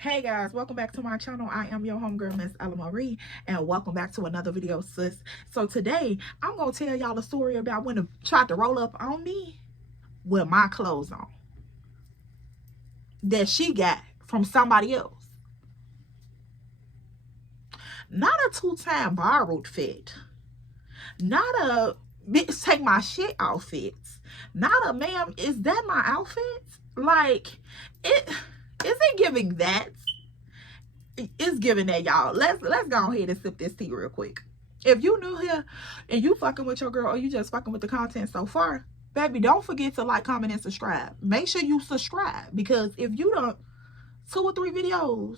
Hey guys, welcome back to my channel. I am your homegirl, Miss Ella Marie, and welcome back to another video, sis. So today, I'm going to tell y'all a story about when it tried to roll up on me with my clothes on that she got from somebody else. Not a two-time borrowed fit. Not a bitch take my shit outfits. Not a ma'am, is that my outfit? Like, it isn't giving that. It's giving that, y'all. Let's go ahead and sip this tea real quick. If you new here and you fucking with your girl or you just fucking with the content so far, baby, don't forget to like, comment, and subscribe. Make sure you subscribe, because if you don't, two or three videos,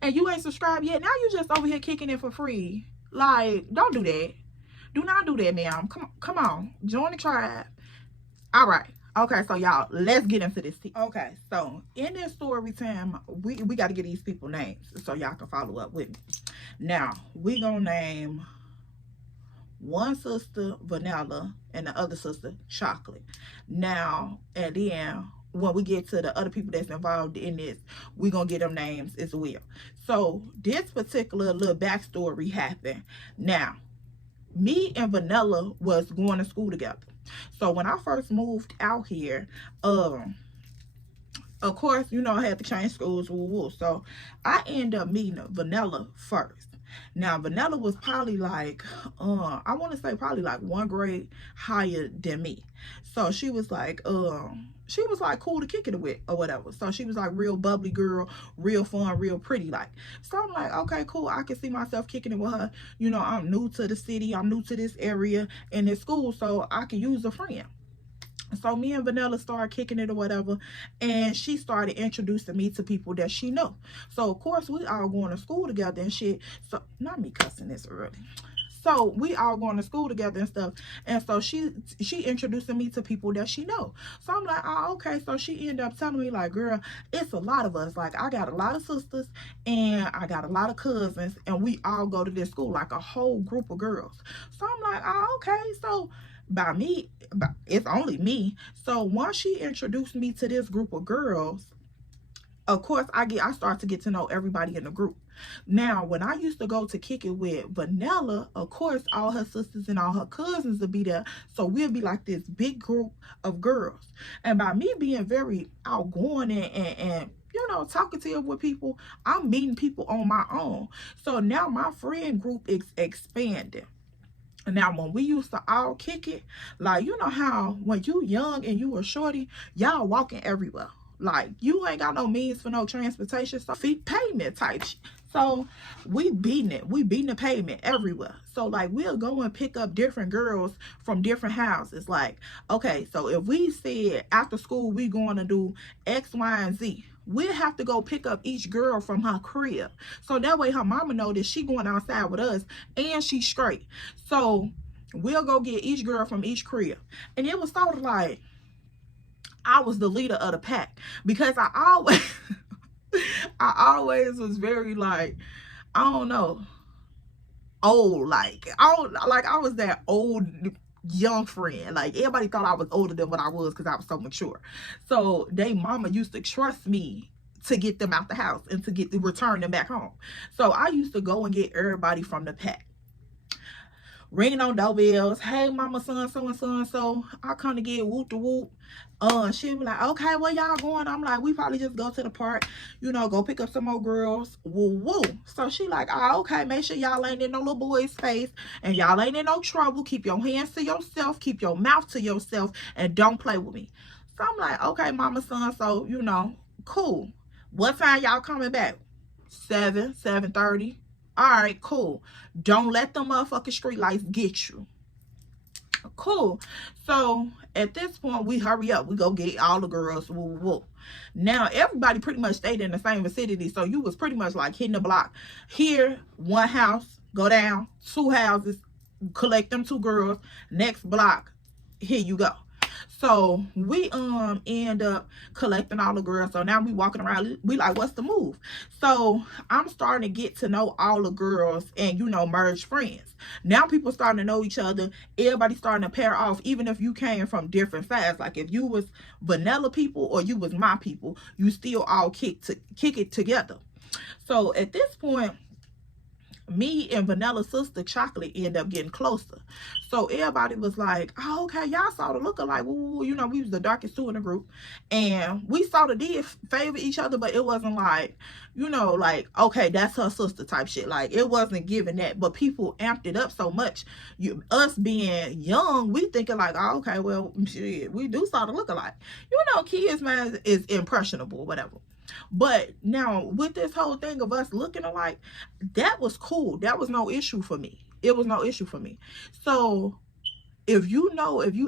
and you ain't subscribed yet, now you just over here kicking it for free. Like, don't do that. Do not do that, ma'am. Come on. Join the tribe. All right. Okay, so y'all, let's get into this tea. Okay, so in this story time, we got to get these people names so y'all can follow up with me. Now, we gonna name one sister Vanilla and the other sister Chocolate. Now, and then when we get to the other people that's involved in this, we gonna get them names as well. So this particular little backstory happened. Now, me and Vanilla was going to school together. So when I first moved out here, of course, you know, I had to change schools. So I ended up meeting Vanilla first. Now, Vanilla was probably like, I want to say probably like 1 grade higher than me. So she was like cool to kick it with or whatever. So she was like real bubbly girl, real fun, real pretty like. So I'm like, okay, cool. I can see myself kicking it with her. You know, I'm new to the city. I'm new to this area and this school, so I can use a friend. So me and Vanilla started kicking it or whatever, and she started introducing me to people that she knew. So of course we all going to school together and shit. So not me cussing this early. So we all going to school together and stuff. And so she introducing me to people that she know. So I'm like, oh, okay. So she ended up telling me like, girl, it's a lot of us. Like, I got a lot of sisters and I got a lot of cousins, and we all go to this school, like a whole group of girls. So I'm like, oh, okay. So by me, it's only me. So once she introduced me to this group of girls, of course I start to get to know everybody in the group. Now, when I used to go to kick it with Vanilla, of course all her sisters and all her cousins would be there. So we'll be like this big group of girls. And by me being very outgoing and you know, talkative with people, I'm meeting people on my own. So now my friend group is expanding. Now, when we used to all kick it, like, you know how when you young and you were shorty, y'all walking everywhere. Like, you ain't got no means for no transportation, so feet pavement type shit. So we beating it. We beating the pavement everywhere. So like, we'll go and pick up different girls from different houses. Like, okay, so if we said after school we going to do X, Y, and Z, we'll have to go pick up each girl from her crib. So that way her mama know that she going outside with us and she's straight. So we'll go get each girl from each crib. And it was sort of like I was the leader of the pack, because I always was very like, I don't know, old, like I was that old young friend. Like, everybody thought I was older than what I was because I was so mature. So they mama used to trust me to get them out the house and to return them back home. So I used to go and get everybody from the pack, ringing on doorbells. Hey, mama, son, so and so and so. I come to get whoop to whoop. She'd be like, okay, where y'all going? I'm like, we probably just go to the park, you know, go pick up some more girls. Woo woo. So she like, oh, okay, make sure y'all ain't in no little boy's face and y'all ain't in no trouble. Keep your hands to yourself, keep your mouth to yourself, and don't play with me. So I'm like, okay, mama, son, so, you know, cool. What time y'all coming back? 7:30. All right, cool. Don't let them motherfucking street lights get you. Cool. So at this point, we hurry up. We go get all the girls. Woo, woo. Now, everybody pretty much stayed in the same vicinity. So you was pretty much like hitting the block. Here, one house, go down, 2 houses, collect them 2 girls. Next block, here you go. So we end up collecting all the girls. So now we walking around, we like, what's the move? So I'm starting to get to know all the girls and, you know, merge friends. Now people starting to know each other. Everybody starting to pair off, even if you came from different sides. Like if you was vanilla people or you was my people, you still all kick it together. So at this point, me and Vanilla sister Chocolate end up getting closer. So everybody was like, oh, okay, y'all sort of look alike. Ooh, you know, we was the darkest two in the group. And we sort of did favor each other, but it wasn't like, you know, like, okay, that's her sister type shit. Like, it wasn't giving that. But people amped it up so much. Us being young, we thinking like, oh, okay, well, shit, we do sort of look alike. You know, kids, man, is impressionable, whatever. But now with this whole thing of us looking alike, that was cool. That was no issue for me. It was no issue for me. So if you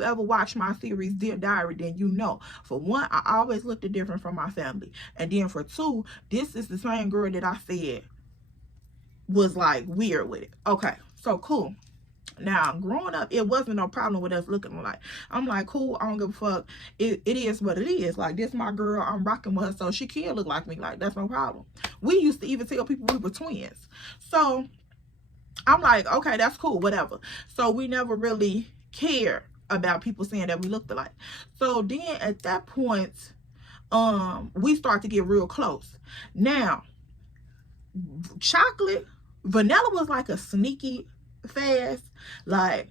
ever watch my series Dear Diary, then you know, for one, I always looked different from my family. And then for two, this is the same girl that I said was like weird with it. Okay, so cool. Now, growing up, it wasn't no problem with us looking alike. I'm like, cool, I don't give a fuck. It is what it is. Like, this my girl, I'm rocking with her, so she can look like me. Like, that's no problem. We used to even tell people we were twins. So, I'm like, okay, that's cool, whatever. So, we never really cared about people saying that we looked alike. So, then at that point, we start to get real close. Now, Chocolate, Vanilla was like a sneaky fast. Like,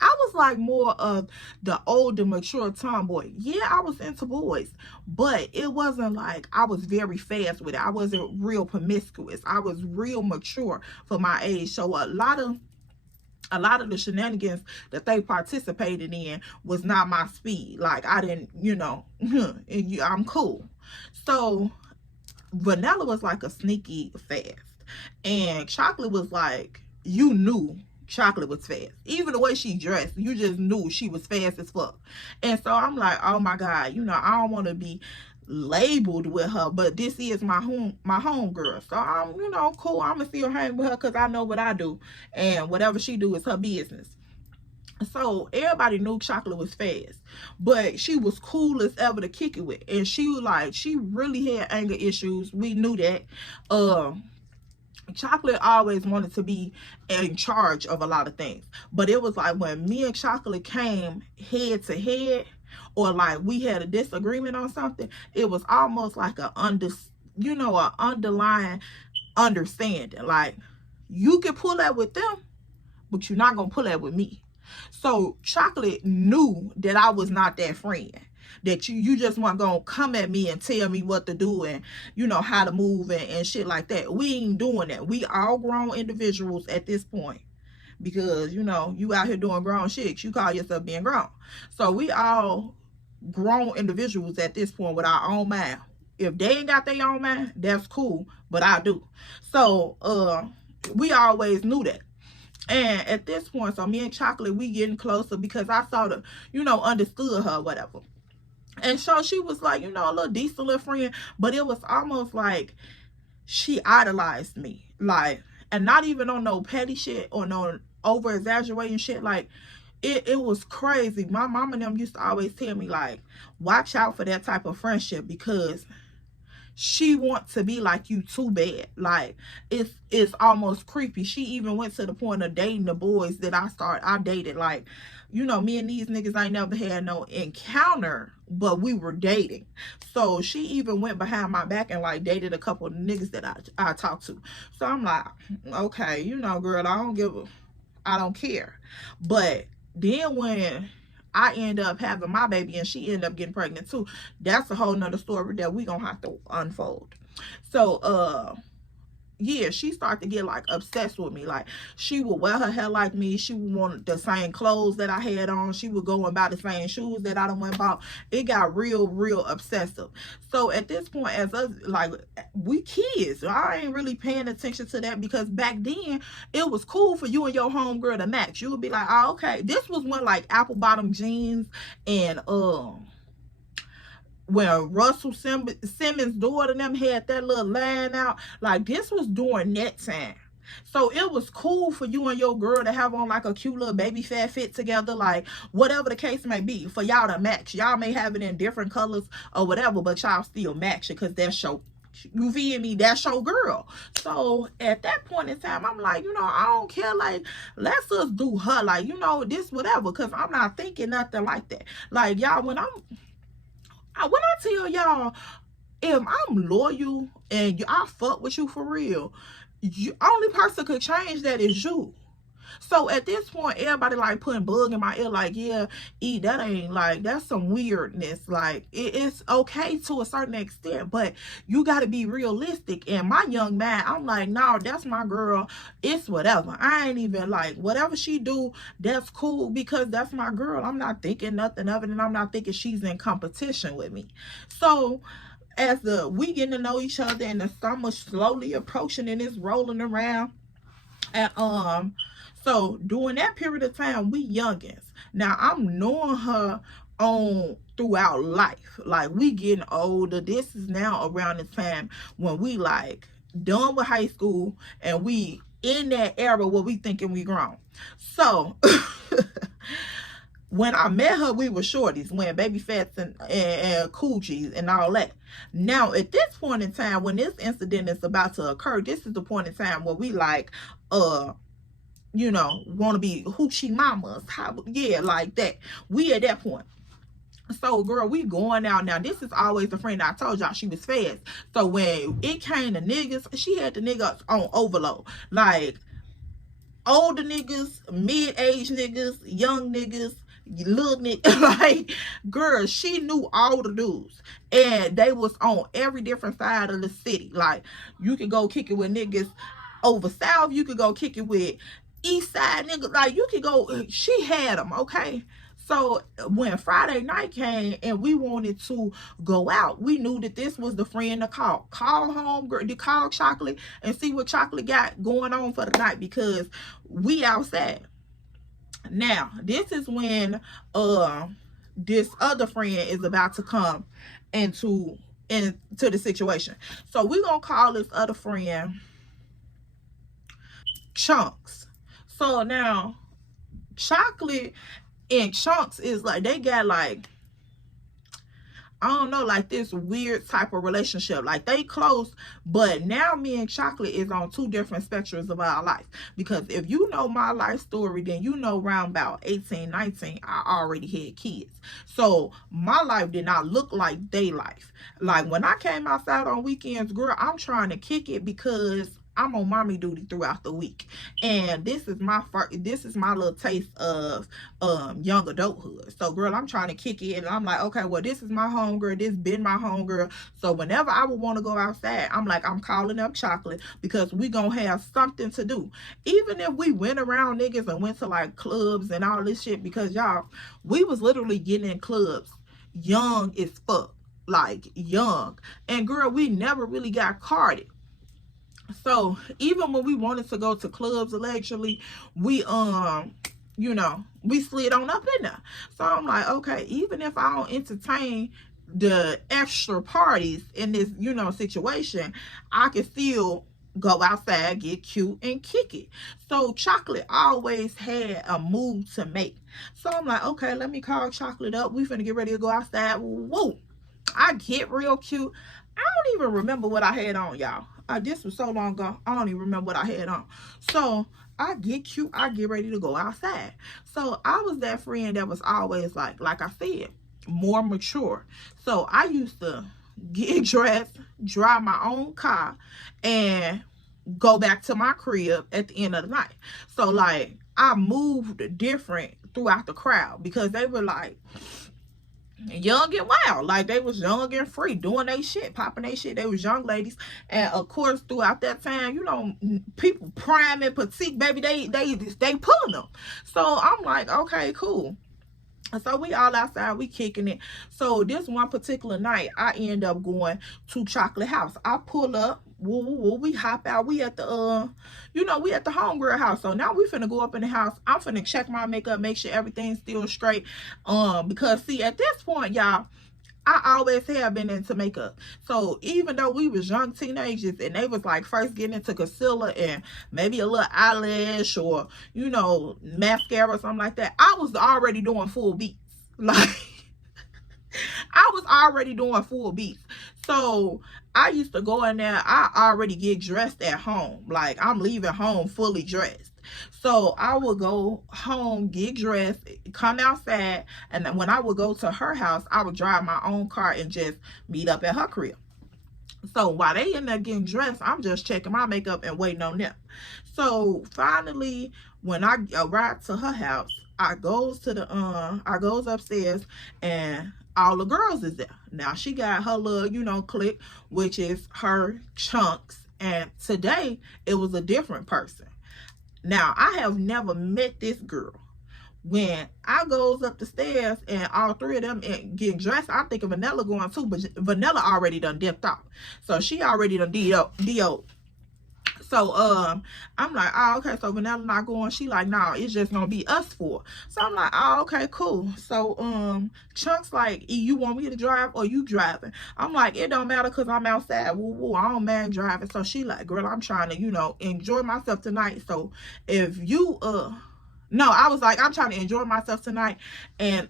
I was like more of the older, mature tomboy. Yeah, I was into boys, but it wasn't like I was very fast with it. I wasn't real promiscuous. I was real mature for my age. So a lot of the shenanigans that they participated in was not my speed. Like, I didn't, you know, I'm cool. So Vanilla was like a sneaky fast, and Chocolate was like, you knew Chocolate was fast. Even the way she dressed, you just knew she was fast as fuck. And so I'm like, oh my God, you know, I don't want to be labeled with her, but this is my home girl. So I'm, you know, cool. I'm gonna still hang with her because I know what I do, and whatever she do is her business. So everybody knew Chocolate was fast, but she was cool as ever to kick it with. And she really had anger issues. We knew that. Chocolate always wanted to be in charge of a lot of things, but it was like when me and Chocolate came head to head, or like we had a disagreement on something, it was almost like an underlying understanding. Like, you can pull that with them, but you're not gonna pull that with me. So Chocolate knew that I was not that friend, that you just weren't gonna come at me and tell me what to do and, you know, how to move and shit like that. We ain't doing that. We all grown individuals at this point, because, you know, you out here doing grown shit. You call yourself being grown. So we all grown individuals at this point with our own mind. If they ain't got their own mind, that's cool, but I do. So we always knew that. And at this point, so me and Chocolate, we getting closer because I sort of, you know, understood her, whatever. And so she was like, you know, a little decent little friend, but it was almost like she idolized me. Like, and not even on no petty shit or no over exaggerating shit. Like, it was crazy. My mom and them used to always tell me, like, watch out for that type of friendship, because she wants to be like you too bad. Like, it's almost creepy. She even went to the point of dating the boys that I dated. Like, you know, me and these niggas ain't never had no encounter, but we were dating. So she even went behind my back and like dated a couple of niggas that I talked to. So I'm like, okay, you know, girl, I don't care. But then when I end up having my baby and she ended up getting pregnant too, that's a whole nother story that we gonna have to unfold. So yeah, she started to get like obsessed with me. Like, she would wear her hair like me. She would want the same clothes that I had on. She would go and buy the same shoes that I done went about. It got real obsessive. So at this point, as us, like, we kids, I ain't really paying attention to that, because back then it was cool for you and your homegirl to match. You would be like, oh, okay. This was when like apple bottom jeans and when Russell Simmons' daughter and them had that little line out. Like, this was during that time. So it was cool for you and your girl to have on like a cute little baby fat fit together, like whatever the case may be, for y'all to match. Y'all may have it in different colors or whatever, but y'all still match it because that's your, you feel me, that's your girl. So at that point in time, I'm like, you know, I don't care, like, let's just do her, like, you know, this whatever, because I'm not thinking nothing like that. Like, y'all, when I tell y'all, if I'm loyal and I fuck with you for real, you only person could change that is you. So at this point, everybody like putting bug in my ear, like, yeah, E, that ain't, like, that's some weirdness. Like, it's okay to a certain extent, but you got to be realistic. And my young man, I'm like, no, that's my girl. It's whatever. I ain't even like, whatever she do, that's cool because that's my girl. I'm not thinking nothing of it, and I'm not thinking she's in competition with me. So as we getting to know each other and the summer slowly approaching and it's rolling around, and so during that period of time, we youngins. Now I'm knowing her on throughout life. Like, we getting older. This is now around the time when we like done with high school and we in that era where we thinking we grown. So when I met her, we were shorties, wearing baby fats and coochies and all that. Now, at this point in time, when this incident is about to occur, this is the point in time where we like, you know, want to be hoochie mamas. Yeah, like that. We at that point. So, girl, we going out now. This is always the friend I told y'all she was fast. So when it came to niggas, she had the niggas on overload. Like, older niggas, mid-age niggas, young niggas, little niggas. Like, girl, she knew all the dudes. And they was on every different side of the city. Like, you could go kick it with niggas over south. You could go kick it with east side niggas. Like, you could go, she had them, okay? So when Friday night came and we wanted to go out, we knew that this was the friend to call. Call home, girl, to call Chocolate and see what Chocolate got going on for the night, because we outside. Now, this is when this other friend is about to come into the situation. So we're gonna call this other friend Chunks. So now Chocolate and Chunks is like, they got like, I don't know, like this weird type of relationship. Like, they close, but now me and Chocolate is on two different spectrums of our life. Because if you know my life story, then you know around about 18, 19, I already had kids. So my life did not look like they life. Like, when I came outside on weekends, girl, I'm trying to kick it because I'm on mommy duty throughout the week, and this is my little taste of young adulthood. So, girl, I'm trying to kick it, and I'm like, okay, well, this is my homegirl. This been my homegirl. So whenever I would want to go outside, I'm like, I'm calling up Chocolate because we gonna have something to do. Even if we went around niggas and went to like clubs and all this shit, because y'all, we was literally getting in clubs young as fuck, like young. And girl, we never really got carded. So even when we wanted to go to clubs allegedly, we you know, we slid on up in there. So I'm like, okay, even if I don't entertain the extra parties in this, you know, situation, I can still go outside, get cute, and kick it. So Chocolate always had a move to make. So I'm like, okay, let me call Chocolate up. We finna get ready to go outside. Whoa, I get real cute. I don't even remember what I had on, y'all. This was so long ago, I don't even remember what I had on. So I get cute, I get ready to go outside. So I was that friend that was always like I said, more mature. So I used to get dressed, drive my own car, and go back to my crib at the end of the night. So like, I moved different throughout the crowd because they were like young and wild. Like, they was young and free, doing they shit, popping they shit. They was young ladies. And of course, throughout that time, you know, people prime and petite, baby, they pulling them. So I'm like, okay, cool. So we all outside, we kicking it. So this one particular night, I end up going to Chocolate house. I pull up, woo, woo, woo, we hop out. We at the you know, we at the homegirl house. So now we finna go up in the house. I'm finna check my makeup, make sure everything's still straight. Because see, at this point, y'all, I always have been into makeup. So even though we was young teenagers and they was like first getting into concealer and maybe a little eyelash or, you know, mascara or something like that, I was already doing full beats. Like, I was already doing full beats. So I used to go in there, I already get dressed at home. Like, I'm leaving home fully dressed. So I would go home, get dressed, come outside, and then when I would go to her house, I would drive my own car and just meet up at her crib. So while they in there getting dressed, I'm just checking my makeup and waiting on them. So finally, when I arrived to her house, I goes upstairs and all the girls is there. Now she got her little, you know, clique, which is her chunks. And today it was a different person. Now, I have never met this girl. When I goes up the stairs and all three of them getting dressed, I'm thinking Vanilla going too, but Vanilla already done dipped off. So she already done DO'd. So I'm like, oh, okay, so Vanilla not going. She like, no, it's just gonna be us four. So I'm like, oh, okay, cool. So Chunks like, you want me to drive or you driving? I'm like, it don't matter because I'm outside. Woo woo, I don't mind driving. So she like, girl, I'm trying to, you know, enjoy myself tonight. So if you no, I was like, I'm trying to enjoy myself tonight, and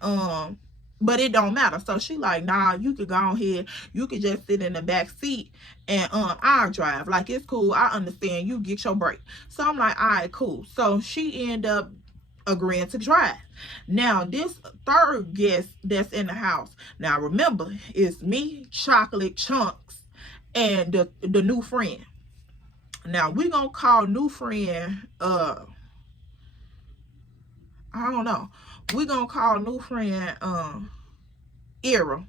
but it don't matter. So she like, nah, you could go ahead, you could just sit in the back seat and I'll drive. Like, it's cool, I understand, you get your break. So I'm like, all right, cool. So she end up agreeing to drive. Now this third guest that's in the house, now remember, it's me, Chocolate, Chunks, and the new friend. Now we gonna call new friend I don't know. We're gonna call new friend Era.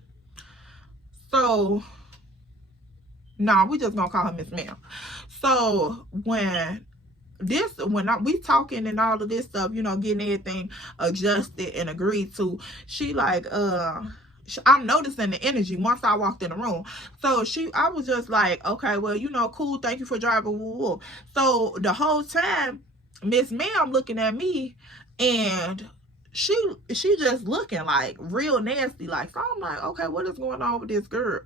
So we just gonna call her Miss Ma'am. So when we talking and all of this stuff, you know, getting everything adjusted and agreed to, she like I'm noticing the energy once I walked in the room. So I was just like, okay, well, you know, cool, thank you for driving. Woo, woo. So the whole time Miss Ma'am looking at me, and she just looking like real nasty. Like, so I'm like, okay, what is going on with this girl?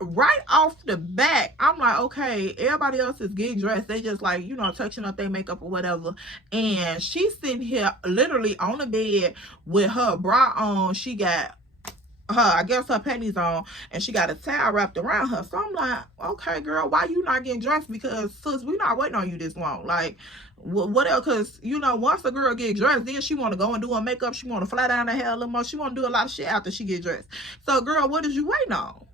Right off the back, I'm like, okay, everybody else is getting dressed. They just like, you know, touching up their makeup or whatever. And she's sitting here literally on the bed with her bra on. She got I guess her panties on, and she got a towel wrapped around her. So I'm like, okay, girl, why you not getting dressed? Because sis, we not waiting on you this long. Like, what else? Because, you know, once a girl get dressed, then she want to go and do her makeup. She want to fly down her hair a little more. She want to do a lot of shit after she get dressed. So, girl, what is you waiting on?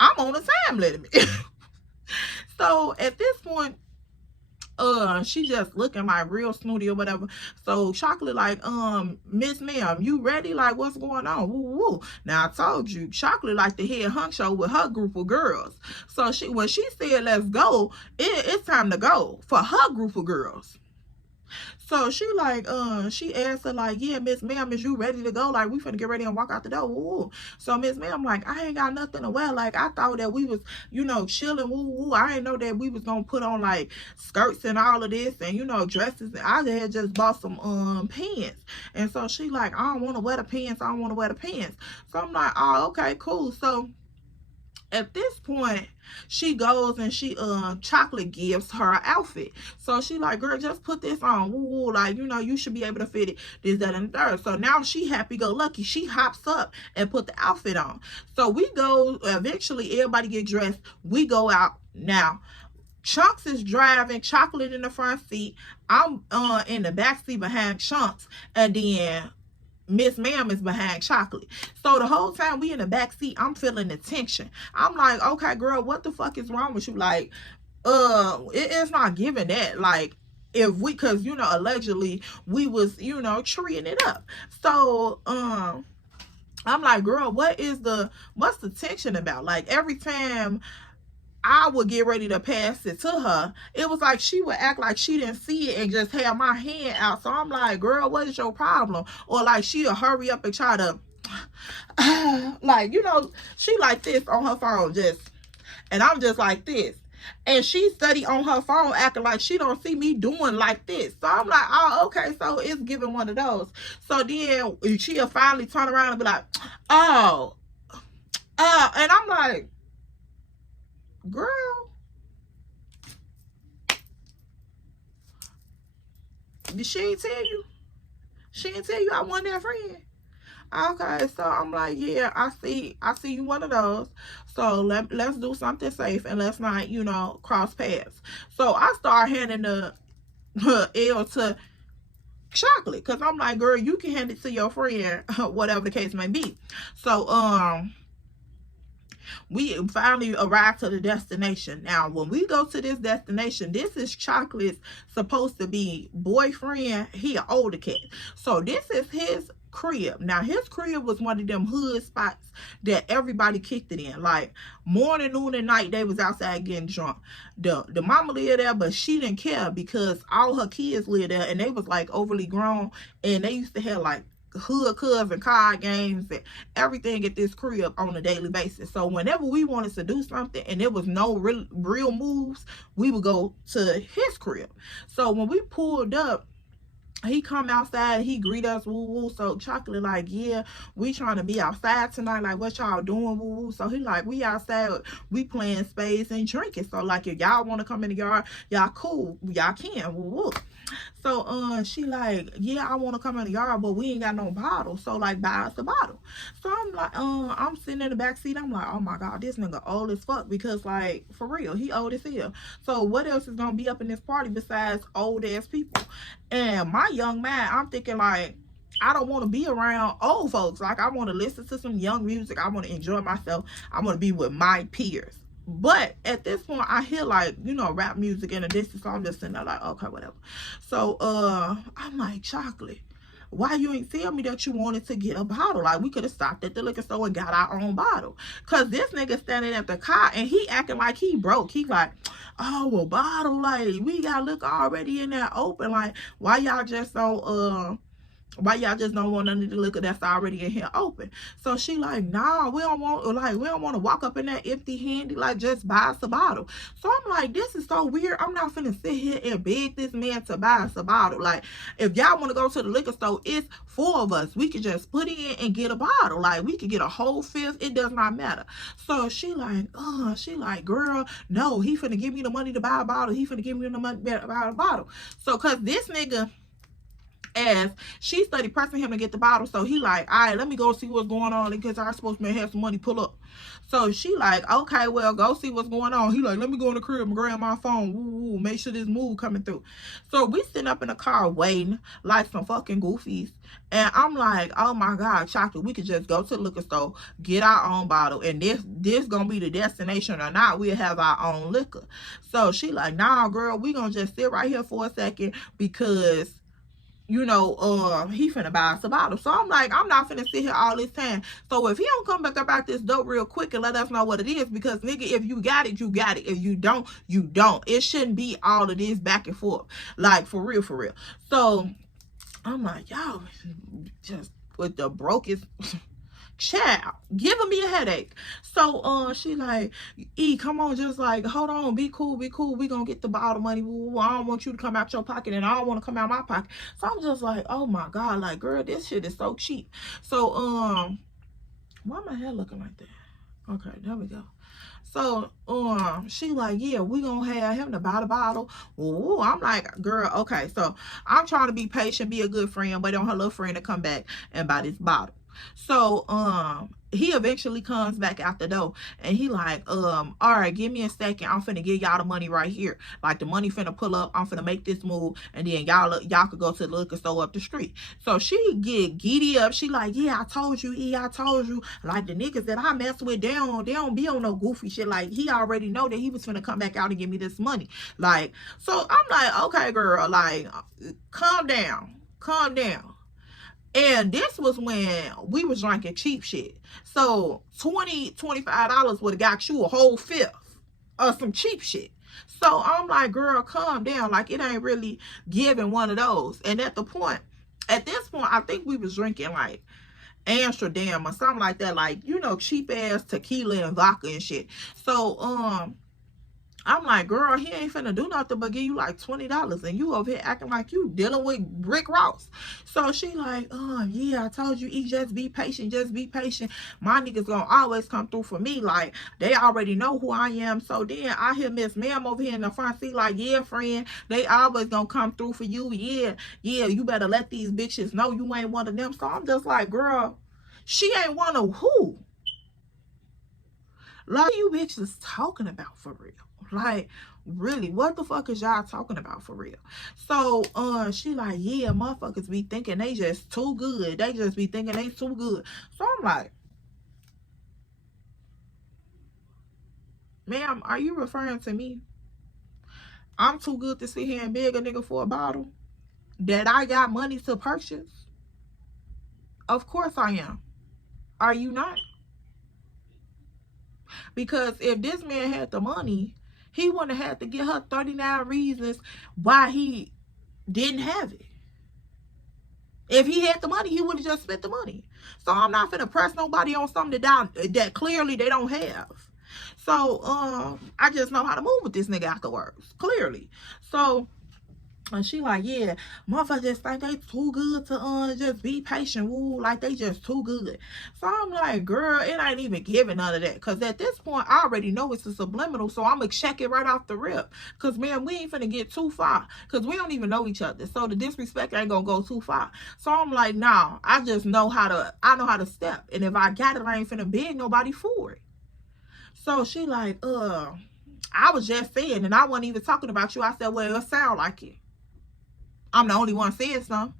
I'm on the time limit. So at this point, she just looking like real snooty or whatever. So Chocolate like, Miss Ma'am, you ready? Like, what's going on? Woo woo. Now I told you, Chocolate like the head honcho with her group of girls. So when she said let's go, it's time to go for her group of girls. So she like, she asked her like, yeah, Miss Ma'am, is you ready to go? Like, we finna get ready and walk out the door. Woo. So Miss Ma'am like, I ain't got nothing to wear. Like, I thought that we was, you know, chilling. Woo woo. I didn't know that we was gonna put on like skirts and all of this and, you know, dresses. And I had just bought some pants. And so she like, I don't want to wear the pants. I don't want to wear the pants. So I'm like, oh, okay, cool. So at this point, she goes and Chocolate gives her an outfit. So she like, girl, just put this on. Woo woo, like, you know, you should be able to fit it. This, that, and the third. So now she happy-go-lucky. She hops up and put the outfit on. So we go, eventually everybody get dressed. We go out. Now, Chunks is driving, Chocolate in the front seat. I'm in the back seat behind Chunks. And then Miss Ma'am is behind Chocolate. So the whole time we in the back seat, I'm feeling the tension. I'm like, okay, girl, what the fuck is wrong with you? Like, it's not giving that. Like, if we, cause you know, allegedly we was, you know, treating it up. So I'm like, girl, what's the tension about? Like, every time I would get ready to pass it to her, it was like she would act like she didn't see it and just have my hand out. So I'm like, girl, what is your problem? Or like she'll hurry up and try to like, you know, she like this on her phone, just, and I'm just like this. And she study on her phone acting like she don't see me doing like this. So I'm like, oh, okay, so it's giving one of those. So then she'll finally turn around and be like, oh, And I'm like, girl, she ain't tell you. She didn't tell you I wasn't that friend. Okay, so I'm like, yeah, I see you one of those. So let's do something safe and let's not, you know, cross paths. So I start handing the L to Chocolate, because I'm like, girl, you can hand it to your friend, whatever the case may be. So we finally arrived to the destination. Now, when we go to this destination, this is Chocolate's supposed to be boyfriend. He an older cat. So this is his crib. Now, his crib was one of them hood spots that everybody kicked it in. Like, morning, noon, and night, they was outside getting drunk. The mama lived there, but she didn't care because all her kids lived there, and they was, like, overly grown, and they used to have, like, hood clubs and card games and everything at this crib on a daily basis. So whenever we wanted to do something and there was no real moves, we would go to his crib. So when we pulled up, he come outside, he greet us, woo woo. So Chocolate like, yeah, we trying to be outside tonight, like what y'all doing, woo woo. So he like, we outside, we playing spades and drinking. So like, if y'all want to come in the yard, y'all cool, y'all can, woo woo. So she like, yeah, I want to come in the yard, but we ain't got no bottle. So like, buy us a bottle. So I'm like, I'm sitting in the back seat. I'm like, oh my god, this nigga old as fuck, because like, for real, he old as hell. So what else is gonna be up in this party besides old ass people? And my young man, I'm thinking like, I don't want to be around old folks. Like, I want to listen to some young music. I want to enjoy myself. I want to be with my peers. But at this point, I hear like, you know, rap music in the distance. So I'm just sitting there like, okay, whatever. So I'm like, Chocolate, why you ain't tell me that you wanted to get a bottle? Like, we could have stopped at the liquor store and got our own bottle. Because this nigga standing at the car and he acting like he broke. He like, oh, well, bottle, like, we got liquor already in there open. Like, why y'all just don't want none of the liquor that's already in here open? So she like, nah, we don't want to walk up in that empty handy, like, just buy us a bottle. So I'm like, this is so weird. I'm not finna sit here and beg this man to buy us a bottle. Like, if y'all want to go to the liquor store, it's 4 of us. We could just put in and get a bottle. Like, we could get a whole 5th. It does not matter. So she like, girl, no, he finna give me the money to buy a bottle. He finna give me the money to buy a bottle. So, cause this nigga, as she started pressing him to get the bottle, so he like, all right, let me go see what's going on, because I'm supposed to have some money, pull up. So she like, okay, well, go see what's going on. He like, let me go in the crib and grab my phone, woo, woo, make sure this move coming through. So we sitting up in the car waiting like some fucking goofies, and I'm like, oh my god, Chocolate, we could just go to the liquor store, get our own bottle, and this gonna be the destination or not, we'll have our own liquor. So she like, nah, girl, we gonna just sit right here for a second, because you know, he finna buy us a bottle. So I'm like, I'm not finna sit here all this time. So if he don't come back about this dope real quick and let us know what it is, because nigga, if you got it, you got it. If you don't, you don't. It shouldn't be all of this back and forth. Like, for real, for real. So I'm like, y'all just with the brokest child giving me a headache. So she like, E, come on, just like, hold on, be cool, we gonna get the bottle money. I don't want you to come out your pocket, and I don't want to come out my pocket. So I'm just like, oh my god, like, girl, this shit is so cheap. So why my hair looking like that? Okay, there we go. So she like, yeah, we gonna have him to buy the bottle. Ooh, I'm like, girl, okay. So I'm trying to be patient, be a good friend, wait on her little friend to come back and buy this bottle. So he eventually comes back out the door, and he like, all right, give me a second, I'm finna give y'all the money right here. Like, the money finna pull up, I'm finna make this move, and then y'all could go to the liquor store up the street. So she get giddy up. She like, yeah, I told you, E, I told you. Like, the niggas that I mess with, they don't be on no goofy shit. Like, he already know that he was finna come back out and give me this money. Like, so I'm like, okay, girl, like, calm down. And this was when we was drinking cheap shit. So $25 would have got you a whole 5th of some cheap shit. So I'm like, girl, calm down. Like, it ain't really giving one of those. And at this point, I think we was drinking like Amsterdam or something like that. Like, you know, cheap ass tequila and vodka and shit. So I'm like, girl, he ain't finna do nothing but give you like $20, and you over here acting like you dealing with Rick Ross. So she like, yeah, I told you, just be patient, just be patient. My niggas gonna always come through for me. Like, they already know who I am. So then I hear Miss Ma'am over here in the front seat like, yeah, friend, they always gonna come through for you. Yeah, you better let these bitches know you ain't one of them. So I'm just like, girl, she ain't one of who? Like, you bitches talking about for real? Like, really, what the fuck is y'all talking about for real? So she like, yeah, motherfuckers be thinking they just too good. They just be thinking they too good. So I'm like, ma'am, are you referring to me? I'm too good to sit here and beg a nigga for a bottle that I got money to purchase? Of course I am. Are you not? Because if this man had the money, he wouldn't have had to give her 39 reasons why he didn't have it. If he had the money, he would have just spent the money. So I'm not finna press nobody on something that clearly they don't have. So I just know how to move with this nigga afterwards, clearly. So and she like, yeah, motherfuckers just think they too good to just be patient. Woo, like they just too good. So I'm like, girl, it ain't even giving none of that. Because at this point, I already know it's a subliminal. So I'm going to check it right off the rip. Because, man, we ain't finna get too far. Because we don't even know each other. So the disrespect ain't going to go too far. So I'm like, nah, I just know how to step. And if I got it, I ain't finna beg nobody for it. So she like, I was just saying, and I wasn't even talking about you. I said, well, it sound like it. I'm the only one saying something.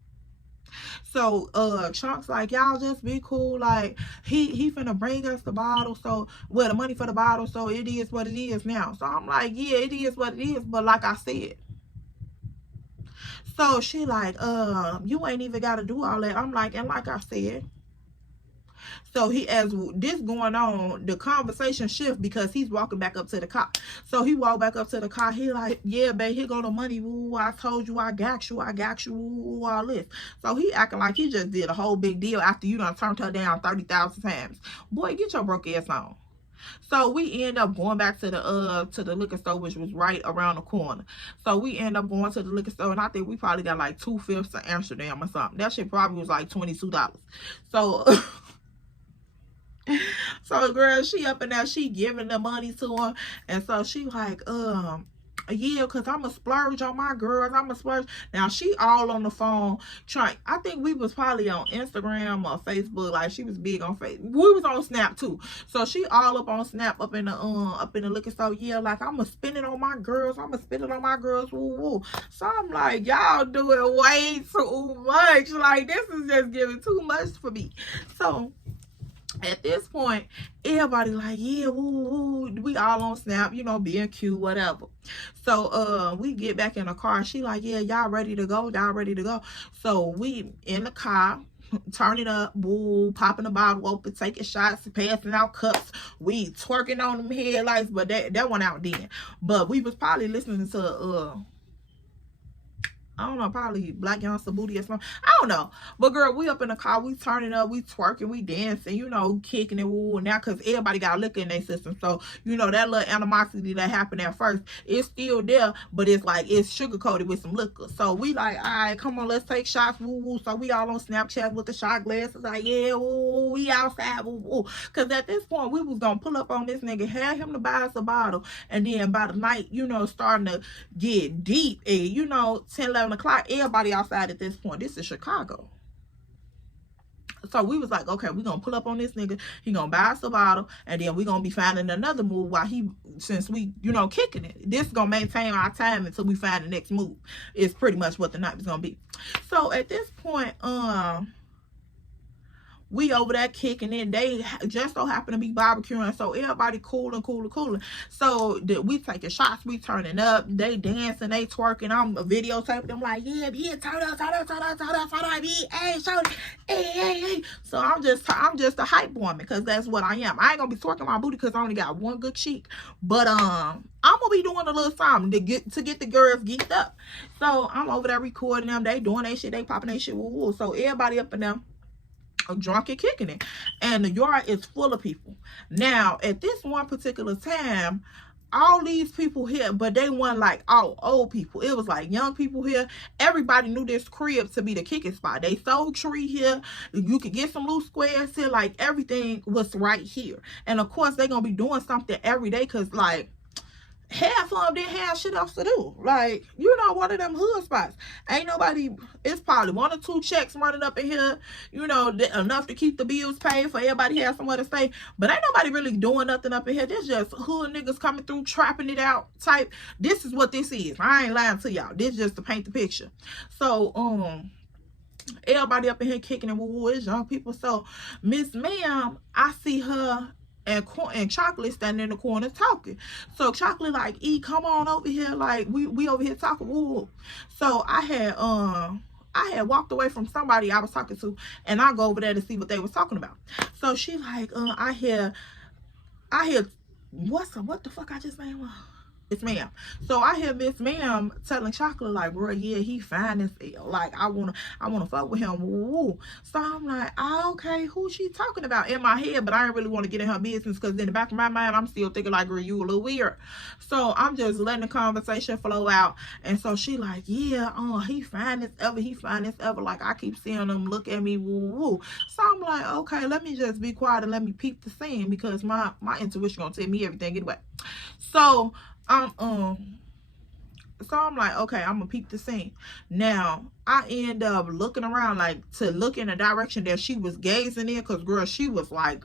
So Chunk's like, y'all just be cool. Like he finna bring us the bottle, so well, the money for the bottle, so it is what it is now. So I'm like, yeah, it is what it is, but like I said. So she like, you ain't even gotta do all that. I'm like, and like I said. So he, as this going on, the conversation shift because he's walking back up to the car. So he walked back up to the car. He like, yeah, babe, here go the money. Woo, I told you I got you. Woo, all this. So he acting like he just did a whole big deal after you done turned her down 30,000 times. Boy, get your broke ass on. So we end up going back to the liquor store, which was right around the corner. So we end up going to the liquor store, and I think we probably got like 2/5 of Amsterdam or something. That shit probably was like $22. So so girl, she up in there, she giving the money to him, and so she like, yeah, because I'm a splurge on my girls. I'm a splurge. Now, she all on the phone trying. I think we was probably on Instagram or Facebook. Like, she was big on Facebook. We was on Snap, too. So, she all up on Snap up in the liquor store. Yeah, like, I'm going to spend it on my girls. I'm going to spend it on my girls. Woo, woo. So, I'm like, y'all doing way too much. Like, this is just giving too much for me. So, at this point, everybody like, yeah, woo, woo. We all on Snap, you know, being cute, whatever. So we get back in the car. She like, yeah, y'all ready to go? Y'all ready to go? So we in the car, turning up, woo, popping the bottle open, taking shots, passing out cups. We twerking on them headlights, but that went out then. But we was probably listening to I don't know, probably Black Youngster Booty or something. I don't know. But girl, we up in the car, we turning up, we twerking, we dancing, you know, kicking it, woo. Now, because everybody got liquor in their system. So, you know, that little animosity that happened at first, it's still there, but it's like, it's sugar-coated with some liquor. So, we like, all right, come on, let's take shots, woo, woo. So, we all on Snapchat with the shot glasses, like, yeah, woo, we outside, woo, woo. Because at this point, we was going to pull up on this nigga, have him to buy us a bottle, and then by the night, you know, starting to get deep, and, you know, 10, 11 o'clock, everybody outside at this point. This is Chicago. So we was like, okay, we gonna pull up on this nigga, he gonna buy us a bottle, and then we gonna be finding another move while he, since we, you know, kicking it. This is gonna maintain our time until we find the next move. It's pretty much what the night is gonna be. So at this point, we over there kicking it. They just so happen to be barbecuing, so everybody cooling. So we taking shots, we turning up, they dancing, they twerking. I'm videotaping them like, yeah, turn up, hey, show it, hey. So I'm just a hype woman, because that's what I am. I ain't gonna be twerking my booty because I only got one good cheek, but I'm gonna be doing a little something to get the girls geeked up. So I'm over there recording them, they doing their shit, they popping their shit, woo woo. So everybody up in them drunk and kicking it, and the yard is full of people. Now at this one particular time, all these people here, but they weren't like all old people. It was like young people here. Everybody knew this crib to be the kicking spot. They sold tree here. You could get some loose squares here. Like, everything was right here. And of course, they're gonna be doing something every day, because like half of them didn't have shit else to do. Like, you know, one of them hood spots. Ain't nobody, it's probably 1 or 2 checks running up in here, you know, enough to keep the bills paid for everybody has somewhere to stay. But ain't nobody really doing nothing up in here. This just hood niggas coming through, trapping it out type. This is what this is. I ain't lying to y'all. This just to paint the picture. So, everybody up in here kicking and woo-woo, it's young people. So, Miss Ma'am, I see her and Chocolate standing in the corner talking. So Chocolate like, E, come on over here. Like, we over here talking. Woo. So I had walked away from somebody I was talking to, and I go over there to see what they was talking about. So she like, I hear what the fuck I just named her? Miss Ma'am. So I hear Miss Ma'am telling Chocolate like, bro, yeah, he fine as hell. Like, I wanna fuck with him. Woo. So I'm like, oh, okay, who she talking about in my head? But I didn't really want to get in her business, because in the back of my mind, I'm still thinking like, girl, you a little weird. So I'm just letting the conversation flow out. And so she like, yeah, he fine as ever. He fine as ever. Like, I keep seeing him look at me. Woo woo. So I'm like, okay, let me just be quiet and let me peep the scene, because my intuition gonna tell me everything anyway. So I'm like, okay, I'm gonna peep the scene. Now I end up looking around, like, to look in the direction that she was gazing in, because girl, she was like,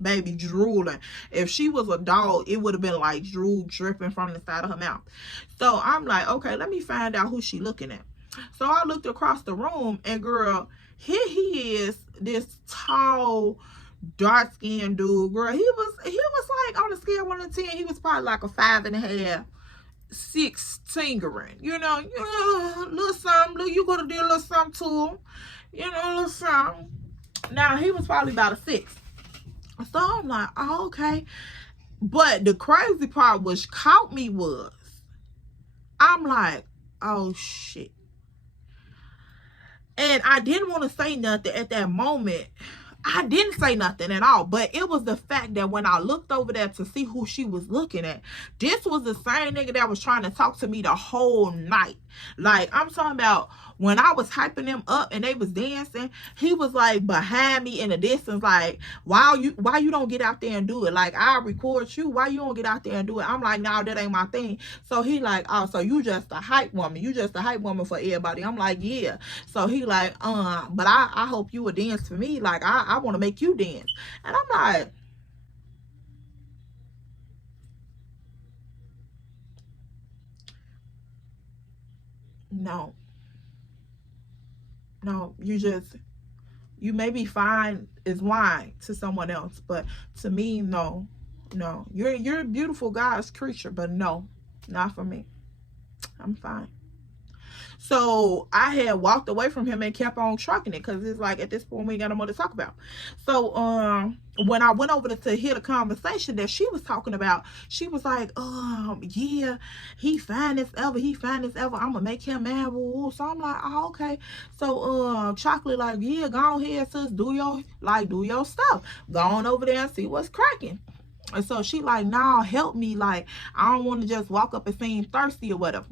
baby, drooling. If she was a dog, it would have been like drool dripping from the side of her mouth. So I'm like, okay, let me find out who she looking at. So I looked across the room, and girl, here he is, this tall, dark-skinned dude. Girl, he was like, on a scale of 1 to 10, he was probably like a 5.5, 6 tinkering, you know, little something. You gotta do a little something to him, you know, a little something. Now he was probably about a 6. So I'm like, oh, okay. But the crazy part which caught me was, I'm like, oh shit. And I didn't want to say nothing at that moment. I didn't say nothing at all, but it was the fact that when I looked over there to see who she was looking at, this was the same nigga that was trying to talk to me the whole night. Like, I'm talking about when I was hyping them up and they was dancing, he was like behind me in the distance, like, why you don't get out there and do it? Like, I'll record you. Why you don't get out there and do it? I'm like, no, that ain't my thing. So he like, oh, so you just a hype woman. You just a hype woman for everybody. I'm like, yeah. So he like, but I hope you would dance for me. Like, I want to make you dance. And I'm like, no, you may be fine as wine to someone else, but to me, no. You're a beautiful God's creature, but no, not for me. I'm fine. So I had walked away from him and kept on trucking it, because it's like, at this point we ain't got no more to talk about. So when I went over to hear the conversation that she was talking about, she was like, yeah, he fine as ever. I'm gonna make him mad. So I'm like, oh, okay. So Chocolate like, yeah, go ahead, sis, do your stuff. Go on over there and see what's cracking. And so she like, nah, help me. Like, I don't want to just walk up and seem thirsty or whatever.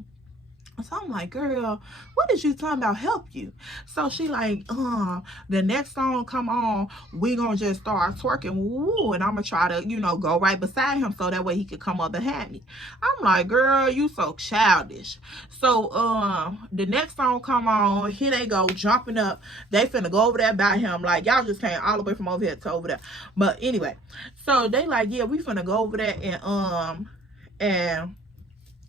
So I'm like, girl, what is you talking about help you? So she like, the next song come on, we gonna just start twerking, woo, and I'm gonna try to, you know, go right beside him so that way he could come up behind me. I'm like, girl, you so childish. So the next song come on, here they go jumping up. They finna go over there by him. Like, y'all just came all the way from over here to over there. But anyway, so they like, yeah, we finna go over there and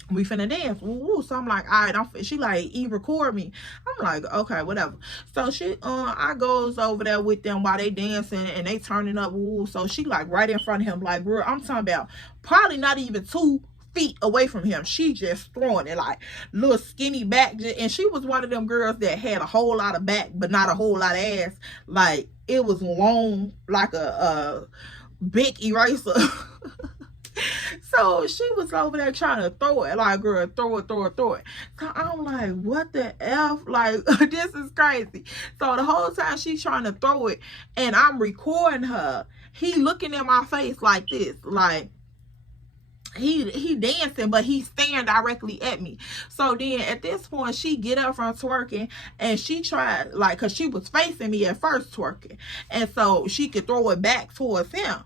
we finna dance. Woo. So I'm like, all right, she like, record me. I'm like, okay, whatever. So I goes over there with them while they dancing and they turning up. Woo. So she like right in front of him, like, bro, I'm talking about probably not even 2 feet away from him. She just throwing it, like, little skinny back. And she was one of them girls that had a whole lot of back, but not a whole lot of ass. Like, it was long, like a big eraser. So she was over there trying to throw it, like, girl, throw it. So I'm like, what the F? Like, this is crazy. So the whole time she's trying to throw it and I'm recording her, he looking in my face like this, like, he dancing, but he's staring directly at me. So then at this point, she get up from twerking, and she tried, like, because she was facing me at first twerking, and so she could throw it back towards him.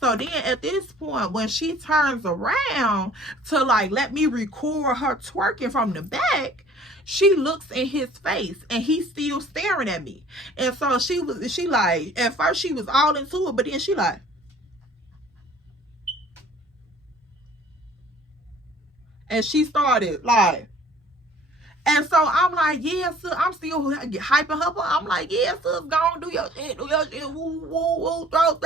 So then at this point, when she turns around to, like, let me record her twerking from the back, she looks in his face, and he's still staring at me. And so she like, at first she was all into it, but then she like, and she started like, and so I'm like, yeah, sis, I'm still hyping her up. I'm like, yeah, sis, go on, do your shit, woo, woo, woo, throw.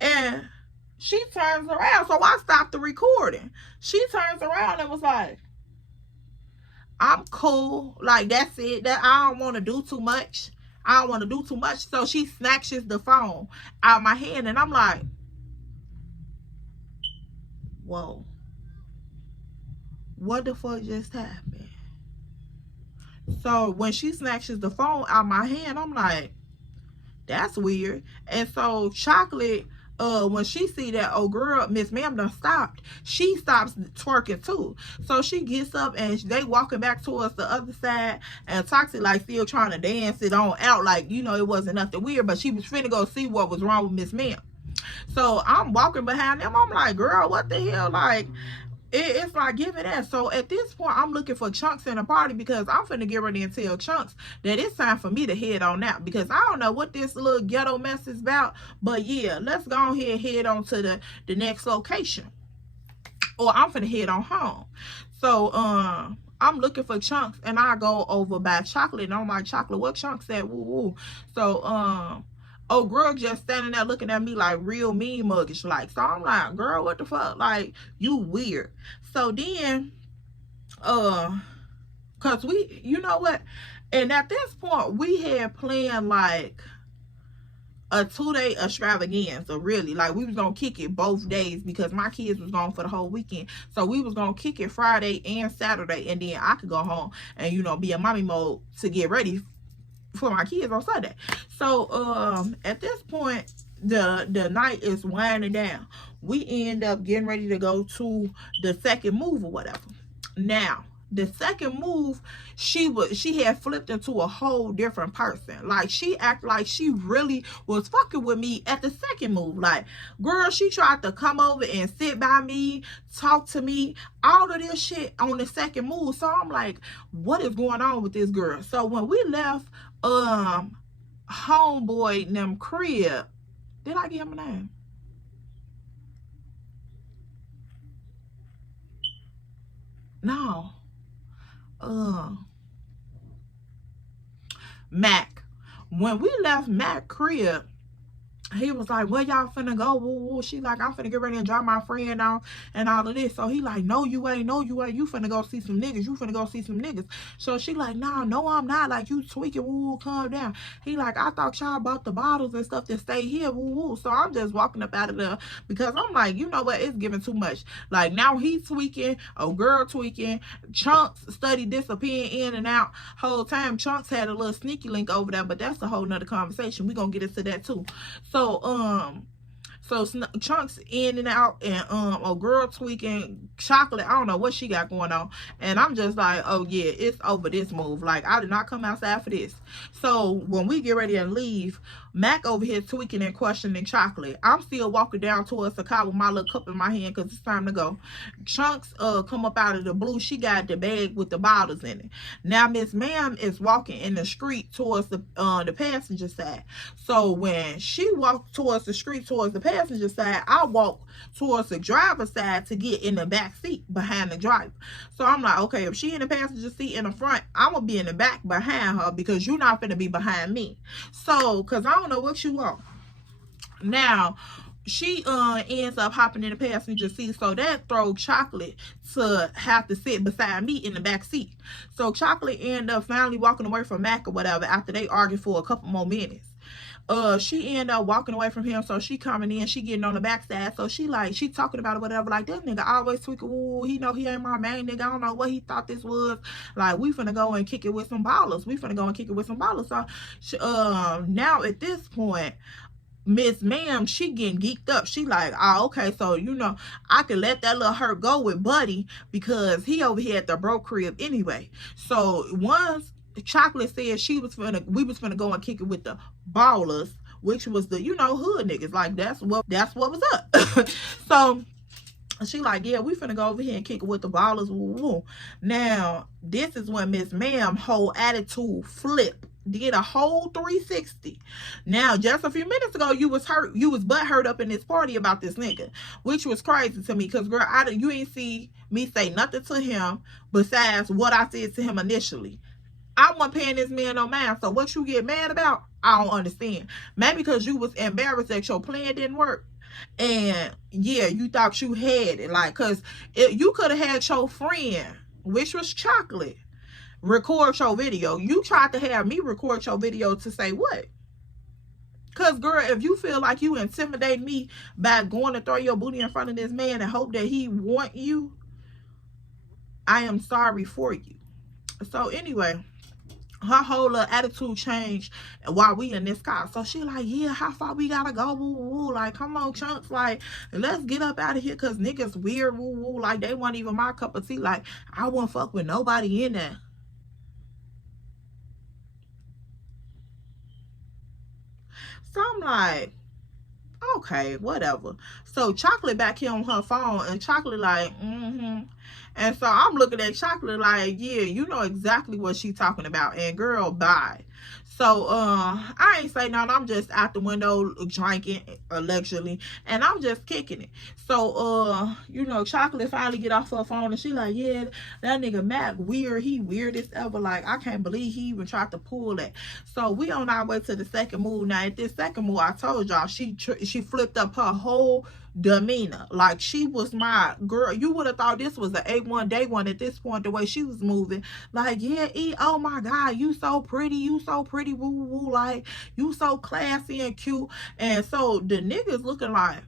And she turns around, so I stopped the recording. She turns around and was like, I'm cool, like, that's it, that I don't want to do too much. So she snatches the phone out of my hand, and I'm like, whoa, what the fuck just happened? So when she snatches the phone out of my hand, I'm like, that's weird. And so Chocolate, when she see that, oh girl, Miss Ma'am done stopped, she stops twerking too. So she gets up, and they walking back towards the other side, and Toxic like still trying to dance it on out, like, you know, it wasn't nothing weird, but she was finna go see what was wrong with Miss Ma'am. So I'm walking behind them. I'm like, girl, what the hell? Like, it's like, give it that. So at this point, I'm looking for Chunks in the party, because I'm finna get ready and tell Chunks that it's time for me to head on out, because I don't know what this little ghetto mess is about. But yeah, let's go ahead and head on to the next location, or I'm finna head on home. So I'm looking for Chunks, and I go over by Chocolate, and I'm like, Chocolate, what Chunks at? Woo woo. So oh girl just standing there looking at me like real mean muggish, like. So I'm like, girl, what the fuck, like, you weird. So then cause we, you know what, and at this point we had planned like a 2-day extravaganza, really. Like, we was gonna kick it both days, because my kids was gone for the whole weekend. So we was gonna kick it Friday and Saturday, and then I could go home and, you know, be in mommy mode to get ready for my kids on Sunday. So at this point, the night is winding down. We end up getting ready to go to the second move or whatever. Now, the second move, she had flipped into a whole different person. Like, she acted like she really was fucking with me at the second move. Like, girl, she tried to come over and sit by me, talk to me, all of this shit on the second move. So I'm like, what is going on with this girl? So when we left homeboy them crib, did I give him a name? No. Mac. When we left Mac crib, he was like, where y'all finna go? Woo, woo. She like, I'm finna get ready and drop my friend off and all of this. So he like, no, you ain't. You finna go see some niggas. So she like, nah, no, I'm not. Like, you tweaking, woo, calm down. He like, I thought y'all bought the bottles and stuff to stay here, woo, woo. So I'm just walking up out of there, because I'm like, you know what, it's giving too much. Like, now he's tweaking, a girl tweaking, Chunks study disappearing in and out whole time. Chunks had a little sneaky link over there, but that's a whole nother conversation. We gonna get into that too. So Chunks in and out, and a girl tweaking, Chocolate, I don't know what she got going on, and I'm just like, oh yeah, it's over this move. Like, I did not come outside for this. So when we get ready to leave, Mac over here tweaking and questioning Chocolate. I'm still walking down towards the car with my little cup in my hand, because it's time to go. Chunks come up out of the blue. She got the bag with the bottles in it. Now Miss Ma'am is walking in the street towards the passenger side. So when she walked towards the street towards the passenger side, I walk towards the driver's side to get in the back seat behind the driver. So I'm like, okay, if she in the passenger seat in the front, I'm gonna be in the back behind her, because you're not gonna be behind me. So, because I don't know what you want. Now, she ends up hopping in the passenger seat, so that throws Chocolate to have to sit beside me in the back seat. So Chocolate ended up finally walking away from Mac or whatever after they argued for a couple more minutes. She ended up walking away from him, so she coming in, she getting on the backside. So she talking about it, whatever, like, that nigga always tweaking, ooh, he know he ain't my main nigga, I don't know what he thought this was. Like, we finna go and kick it with some ballers. So now at this point, Miss Ma'am, she getting geeked up. She like, oh, okay, so you know, I can let that little hurt go with Buddy because he over here at the bro crib anyway. So once Chocolate said we was finna go and kick it with the ballers, which was the, you know, hood niggas. Like that's what was up. So she like, yeah, we finna go over here and kick it with the ballers. Woo, woo. Now, this is when Miss Ma'am whole attitude flip. Did a whole 360. Now, just a few minutes ago, you was butt hurt up in this party about this nigga, which was crazy to me, because girl, you ain't see me say nothing to him besides what I said to him initially. I wasn't paying this man no mind. So what you get mad about, I don't understand. Maybe because you was embarrassed that your plan didn't work. And yeah, you thought you had it. Like, because you could have had your friend, which was Chocolate, record your video. You tried to have me record your video to say what? Because, girl, if you feel like you intimidate me by going to throw your booty in front of this man and hope that he want you, I am sorry for you. So, anyway, her whole attitude changed while we in this car. So she like, yeah, how far we gotta go? Woo, woo. Like, come on, Chunks. Like, let's get up out of here, because niggas weird. Woo, woo. Like, they weren't even my cup of tea. Like, I wouldn't fuck with nobody in there. So I'm like, okay, whatever. So Chocolate back here on her phone, and Chocolate like, And so I'm looking at Chocolate like, yeah, you know exactly what she talking about. And girl, bye. So I ain't say nothing. I'm just out the window drinking allegedly, and I'm just kicking it. So you know, Chocolate finally get off her phone, and she like, yeah, that nigga Mac weird. He weirdest ever. Like, I can't believe he even tried to pull that. So we on our way to the second move. Now at this second move, I told y'all she flipped up her whole demeanor. Like, she was my girl. You would have thought this was an A1 day one at this point, the way she was moving. Like, yeah, oh my God, you so pretty, woo woo, like, you so classy and cute. And so the niggas looking like,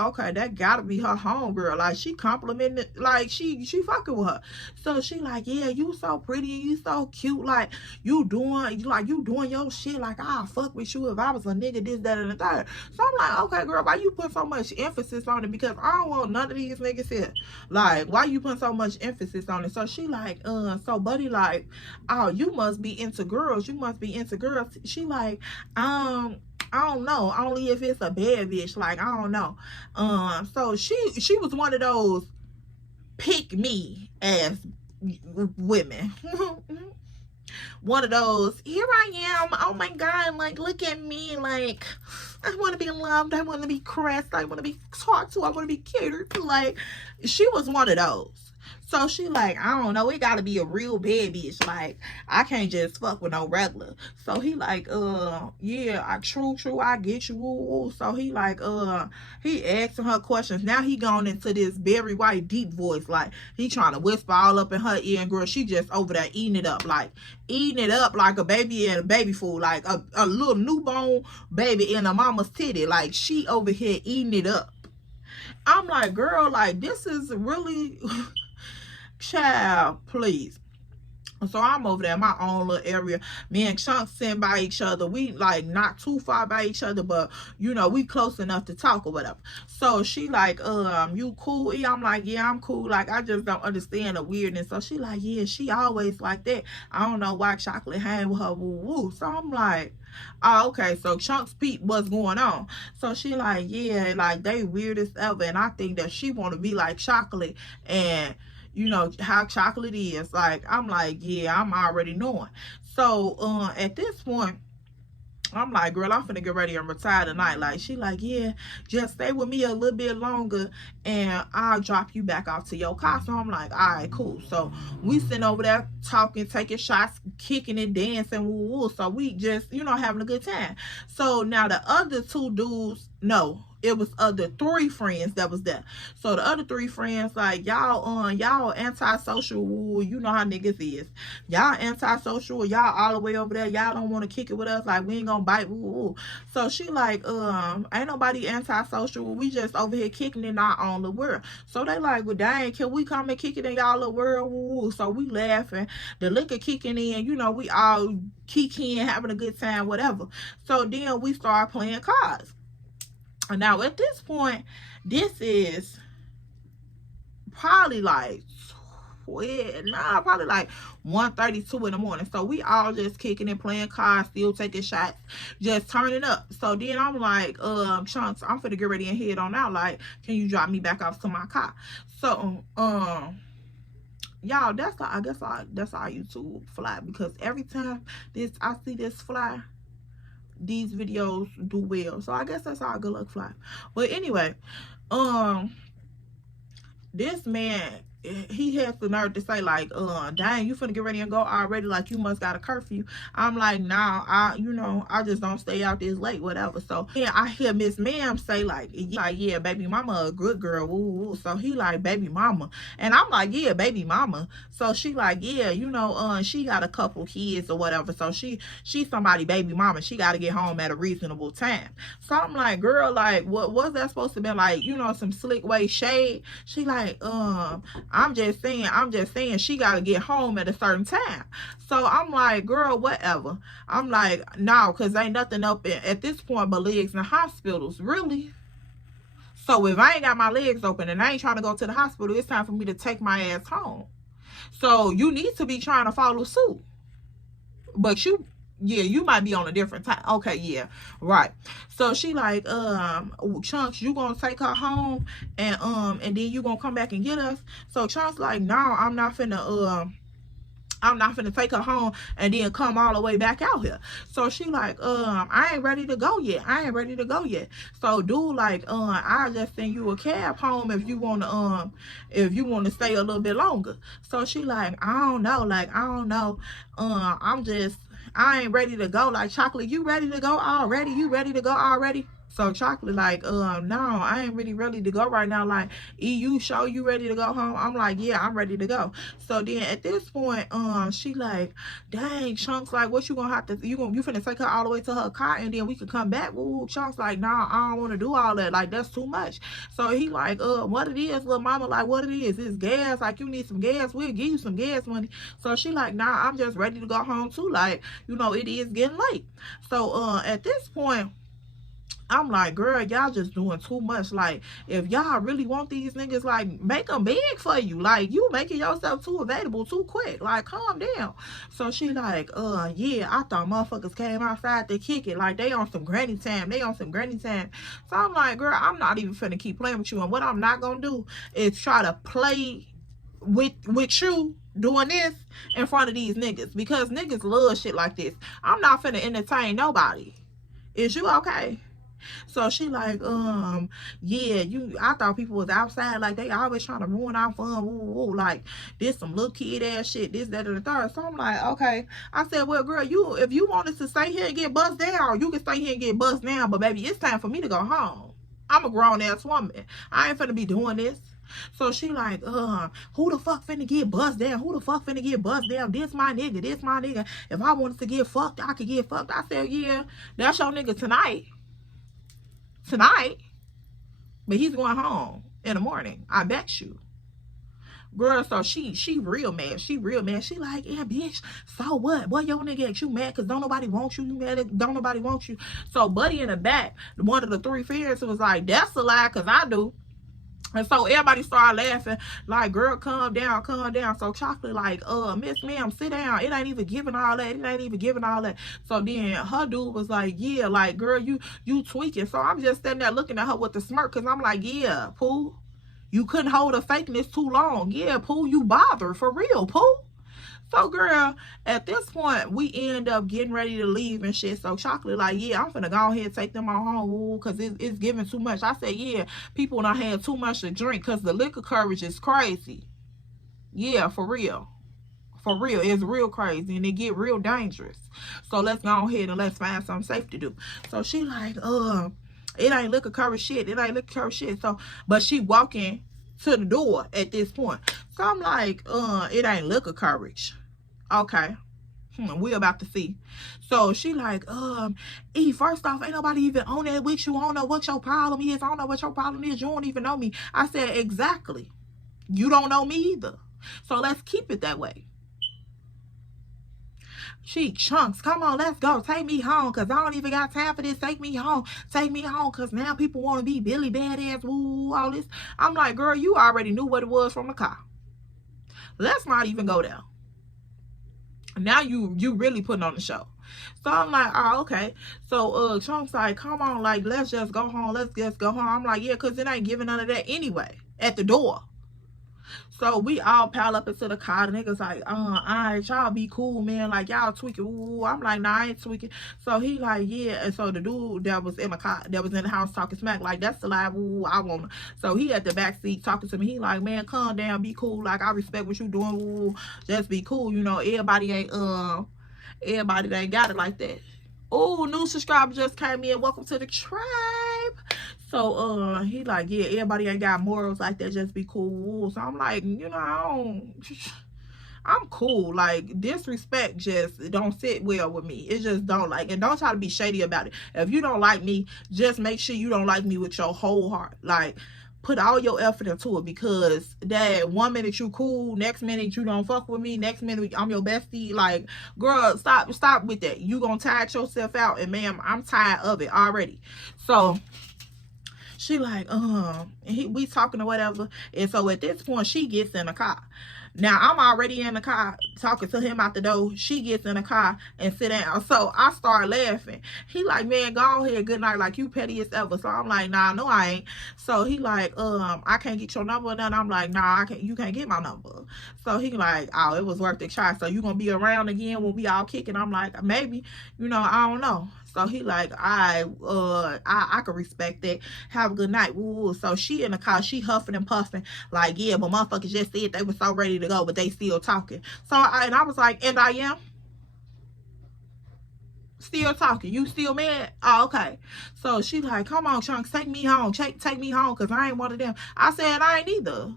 okay, that gotta be her homegirl. Like, she complimented, like, she fucking with her. So she like, yeah, you so pretty and you so cute. Like, you doing your shit. Like, I'll fuck with you if I was a nigga, this, that, and the third. So I'm like, okay, girl, why you put so much emphasis on it? Because I don't want none of these niggas here. Like, why you put so much emphasis on it? So she like, so Buddy like, oh, you must be into girls. You must be into girls. She like, I don't know. Only if it's a bad bitch. Like, I don't know. So she was one of those pick me ass women. One of those, here I am, oh my God, like, look at me, like, I want to be loved, I want to be caressed, I want to be talked to, I want to be catered to. Like, she was one of those. So she like, I don't know, it gotta be a real bad bitch. Like, I can't just fuck with no regular. So he like, yeah, true, I get you. Woo. So he like, he asking her questions. Now he gone into this very white deep voice. Like, he trying to whisper all up in her ear, and girl, she just over there eating it up like a baby in a baby food, like a little newborn baby in a mama's titty. Like, she over here eating it up. I'm like, girl, like, this is really child, please. So I'm over there in my own little area. Me and Chunks sitting by each other. We like not too far by each other, but you know, we close enough to talk or whatever. So she like, you cool? I'm like, yeah, I'm cool. Like, I just don't understand the weirdness. So she like, yeah, she always like that. I don't know why Chocolate hang with her. Woo woo. So I'm like, oh, okay. So Chunks peep what's going on. So she like, yeah, like, they weirdest ever. And I think that she want to be like Chocolate, and you know how Chocolate is. Like, I'm like, yeah, I'm already knowing. So at this point, I'm like, girl, I'm finna get ready and retire tonight. Like, she like, yeah, just stay with me a little bit longer and I'll drop you back off to your car. So I'm like, all right, cool. So we sitting over there talking, taking shots, kicking and dancing, woo woo. So we just, you know, having a good time. So now the other two dudes, no, it was other three friends that was there. So the other three friends like, y'all antisocial. Woo, you know how niggas is. Y'all antisocial. Y'all all the way over there. Y'all don't want to kick it with us. Like, we ain't gonna bite. Woo, woo. So she like, ain't nobody antisocial. We just over here kicking in our own little world. So they like, well, dang, can we come and kick it in y'all little world? Woo, woo. So we laughing. The liquor kicking in. You know, we all kicking, having a good time, whatever. So then we start playing cards. Now at this point, this is probably like probably like 1:32 in the morning. So we all just kicking and playing cards, still taking shots, just turning up. So then I'm like, Chunks, I'm finna get ready and head on out. Like, can you drop me back off to my car? So y'all, that's how YouTube fly, because every time I see this fly, these videos do well. So I guess that's how good luck fly. But anyway, this man, he has the nerve to say like, dang, you finna get ready and go already, like you must got a curfew. I'm like, nah, I just don't stay out this late, whatever. So yeah, I hear Miss Ma'am say like, yeah, baby mama a good girl, woo woo. So he like, baby mama, and I'm like, yeah, baby mama. So she like, yeah, she got a couple kids or whatever, so she's somebody baby mama, she got to get home at a reasonable time. So I'm like, girl, like, what was that supposed to be like, some slick way shade? She like, I'm just saying she got to get home at a certain time. So I'm like, girl, whatever. I'm like, no, because ain't nothing up at this point but legs in hospitals, really. So if I ain't got my legs open and I ain't trying to go to the hospital, it's time for me to take my ass home. So you need to be trying to follow suit. But you might be on a different time. Okay, yeah, right. So she like, Chunks, you gonna take her home and then you gonna come back and get us? So Chunks like, no, I'm not finna take her home and then come all the way back out here. So she like, I ain't ready to go yet. So dude like, I'll just send you a cab home if you wanna stay a little bit longer. So she like, I don't know. I ain't ready to go. Like, Chocolate, you ready to go already? So Chocolate like, no, I ain't really ready to go right now. Like, you sure you ready to go home? I'm like, yeah, I'm ready to go. So then at this point, she like, dang, Chunks, like, what you gonna have to, you finna take her all the way to her car and then we can come back? Ooh, Chunks like, nah, I don't want to do all that. Like, that's too much. So he like, what it is, little mama, like, what it is? It's gas. Like, you need some gas, we'll give you some gas money. So she like, nah, I'm just ready to go home too. Like, it is getting late. So at this point, I'm like, girl, y'all just doing too much. Like, if y'all really want these niggas, like, make them beg for you. Like, you making yourself too available too quick. Like, calm down. So she like, yeah, I thought motherfuckers came outside to kick it. Like, they on some granny time. So I'm like, girl, I'm not even finna keep playing with you. And what I'm not gonna do is try to play with you doing this in front of these niggas, because niggas love shit like this. I'm not finna entertain nobody. Is you okay? So she like, yeah, I thought people was outside, like they always trying to ruin our fun, like this some little kid ass shit, this, that, and the third. So I'm like, okay. I said, well, girl, if you wanted to stay here and get buzzed down, you can stay here and get buzzed down, but baby, it's time for me to go home. I'm a grown ass woman. I ain't finna be doing this. So she like, who the fuck finna get buzzed down? This my nigga. If I wanted to get fucked, I could get fucked. I said, yeah, that's your nigga tonight, but he's going home in the morning, I bet you. Girl, so she real mad. She like, yeah, bitch, so what? Boy, your nigga at you mad because don't nobody want you. You mad don't nobody want you. So Buddy in the back, one of the three friends, was like, that's a lie, because I do. And so everybody started laughing, like, girl, calm down. So Chocolate like, Miss Ma'am, sit down. It ain't even giving all that. So then her dude was like, yeah, like, girl, you tweaking. So I'm just standing there looking at her with a smirk, because I'm like, yeah, Pooh, you couldn't hold a fakeness too long. Yeah, Pooh, you bothered for real, Pooh. So girl, at this point, we end up getting ready to leave and shit. So Chocolate like, yeah, I'm finna go ahead and take them on home, because it's giving too much. I said, yeah, people done had too much to drink, because the liquor coverage is crazy. Yeah, for real. It's real crazy, and it get real dangerous. So let's go ahead and let's find something safe to do. So she like, it ain't liquor coverage shit. So, but she walking to the door at this point. So I'm like, it ain't liquor coverage. Okay. We about to see. So she like, E, first off, ain't nobody even on that with you. I don't know what your problem is. You don't even know me. I said, exactly. You don't know me either. So let's keep it that way. She Chunks, come on, let's go. Take me home, because I don't even got time for this. Take me home. Take me home, because now people want to be Billy Badass, woo, all this. I'm like, girl, you already knew what it was from the car. Let's not even go there. Now you really putting on the show. So I'm like, oh, okay. So Chunks like, come on, like, let's just go home. Let's just go home. I'm like, yeah, because it ain't giving none of that anyway at the door. So we all pile up into the car. The niggas like, all right, y'all be cool, man. Like, y'all tweaking. Ooh, I'm like, nah, I ain't tweaking. So he like, yeah. And so the dude that was in the car, that was in the house talking smack, like, that's the live. Ooh, I want to. So he at the back seat talking to me. He like, man, calm down, be cool. Like, I respect what you doing. Ooh, just be cool. You know, everybody ain't got it like that. Oh, new subscriber just came in. Welcome to the tribe. So he like, yeah, everybody ain't got morals like that. Just be cool. So I'm like, you know, I'm cool. Like, disrespect just don't sit well with me. It just don't. Like, and don't try to be shady about it. If you don't like me, just make sure you don't like me with your whole heart. Like, put all your effort into it, because that 1 minute you cool, next minute you don't fuck with me, next minute I'm your bestie. Like, girl, stop with that. You gonna tire yourself out, and ma'am, I'm tired of it already. So she like, we talking or whatever. And so at this point, she gets in the car. Now, I'm already in the car talking to him out the door. She gets in the car and sit down. So I start laughing. He like, man, go ahead, good night. Like, you petty as ever. So I'm like, nah, no, I ain't. So he like, I can't get your number. And then I'm like, nah, you can't get my number. So he like, oh, it was worth the try. So you gonna be around again when we all kicking? I'm like, maybe, you know, I don't know. So he like, I can respect that. Have a good night. Ooh. So she in the car, she huffing and puffing, like, yeah, but motherfuckers just said they were so ready to go, but they still talking. So I was like, and I am still talking. You still mad? Oh, okay. So she like, come on, Chunks, take me home. Take me home, because I ain't one of them. I said, I ain't either.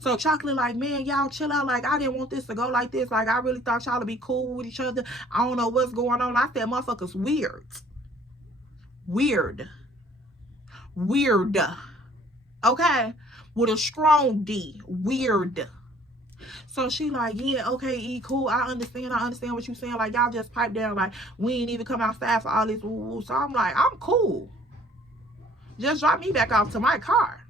So Chocolate like, man, y'all chill out. Like, I didn't want this to go like this. Like, I really thought y'all to be cool with each other. I don't know what's going on. I said, motherfuckers weird. Weird. Okay? With a strong D. Weird. So she like, yeah, okay, E, cool. I understand what you saying. Like, y'all just pipe down. Like, we ain't even come outside for all this. Ooh. So I'm like, I'm cool. Just drop me back off to my car.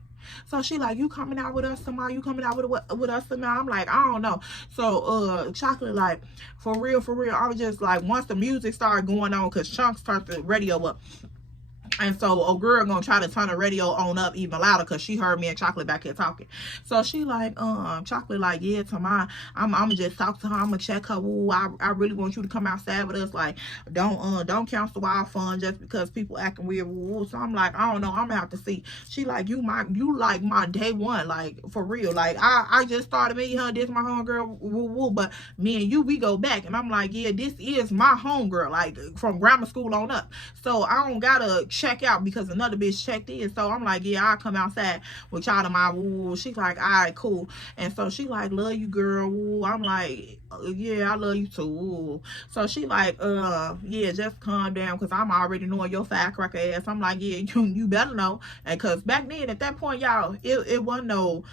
So she like, you coming out with us tomorrow? You coming out with us tomorrow? I'm like, I don't know. So Chocolate like, for real, I was just like, once the music started going on, because Chunks turned the radio up. And so a girl gonna try to turn the radio on up even louder, because she heard me and Chocolate back here talking. So she like, Chocolate like, yeah, tomorrow I'm just talk to her. I'm gonna check her. Ooh, I really want you to come outside with us. Like, don't cancel our fun just because people acting weird. Ooh. So I'm like, I don't know. I'm gonna have to see. She like, you like my day one. Like, for real. Like, I just started meeting her. This my homegirl. Woo. But me and you, we go back. And I'm like, yeah, this is my homegirl. Like, from grammar school on up. So I don't gotta check out because another bitch checked in. So I'm like, yeah, I'll come outside with y'all tomorrow. Ooh. She's like, all right, cool. And so she like, love you, girl. Ooh. I'm like, yeah, I love you too. Ooh. So she like, yeah, just calm down, because I'm already knowing your firecracker ass. I'm like, yeah, you better know. And because back then, at that point, y'all, it wasn't no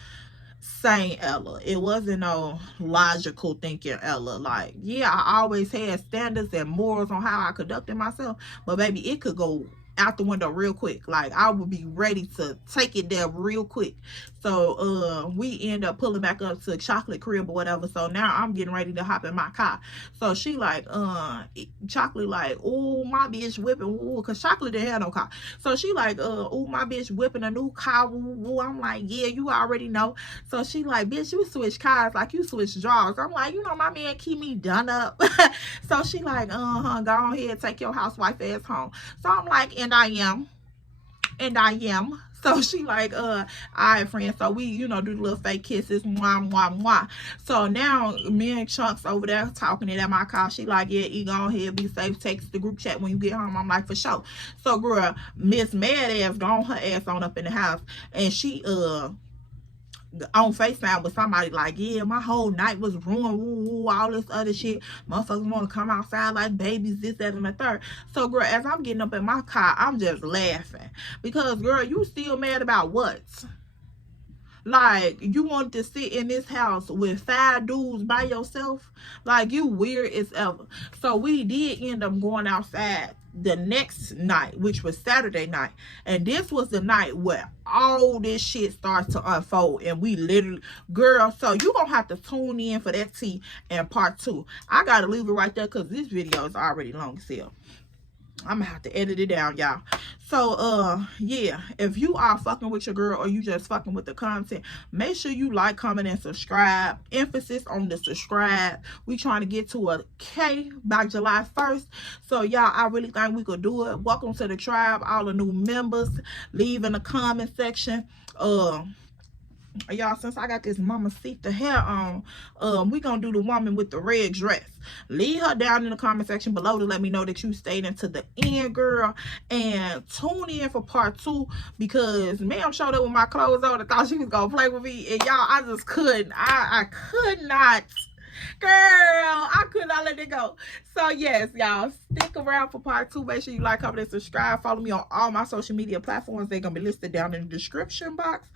sane Ella. It wasn't no logical thinking Ella. Like, yeah, I always had standards and morals on how I conducted myself, but baby, it could go out the window real quick. Like, I would be ready to take it there real quick. So we end up pulling back up to Chocolate crib or whatever. So now I'm getting ready to hop in my car. So she like, Chocolate like, oh, my bitch whipping. Ooh, because Chocolate didn't have no car. So she like, oh, my bitch whipping a new car. Ooh. I'm like, yeah, you already know. So she like, bitch, you switch cars like you switch drawers. I'm like, you know, my man keep me done up. So she like, go ahead, take your housewife ass home. So I'm like, and I am. So she like, all right, friend. So we, you know, do the little fake kisses, mwah. So now me and Chunks over there talking it at my car. She like, yeah, you go ahead, be safe, text the group chat when you get home. I'm like, for sure. So girl, Miss Mad Ass gone her ass on up in the house, and she on FaceTime with somebody like, yeah, my whole night was ruined, woo, all this other shit. Motherfuckers want to come outside like babies, this, that, and the third. So, girl, as I'm getting up in my car, I'm just laughing. Because, girl, you still mad about what? Like, you want to sit in this house with 5 dudes by yourself? Like, you weird as ever. So we did end up going outside the next night, which was Saturday night, and this was the night where all this shit starts to unfold. And we literally, girl, so you gonna have to tune in for that tea and part 2. I gotta leave it right there because this video is already long as hell. I'm gonna have to edit it down, y'all. So yeah, if you are fucking with your girl or you just fucking with the content, make sure you like, comment, and subscribe. Emphasis on the subscribe. We trying to get to a K by July 1st. So y'all, I really think we could do it. Welcome to the tribe, all the new members. Leave in the comment section. Y'all, since I got this Mama Sita hair on, we gonna do the woman with the red dress. Leave her down in the comment section below to let me know that you stayed into the end, girl. And tune in for part 2, because ma'am showed up with my clothes on and thought she was gonna play with me, and y'all, I just couldn't. I could not. Girl, I could not let it go. So yes, y'all, stick around for part 2. Make sure you like, comment, and subscribe. Follow me on all my social media platforms. They're gonna be listed down in the description box.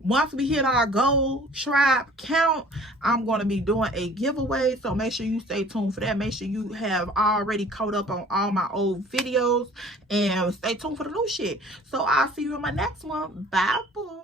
Once we hit our goal tribe count, I'm going to be doing a giveaway, so make sure you stay tuned for that. Make sure you have already caught up on all my old videos, and stay tuned for the new shit. So I'll see you in my next one. Bye, boo.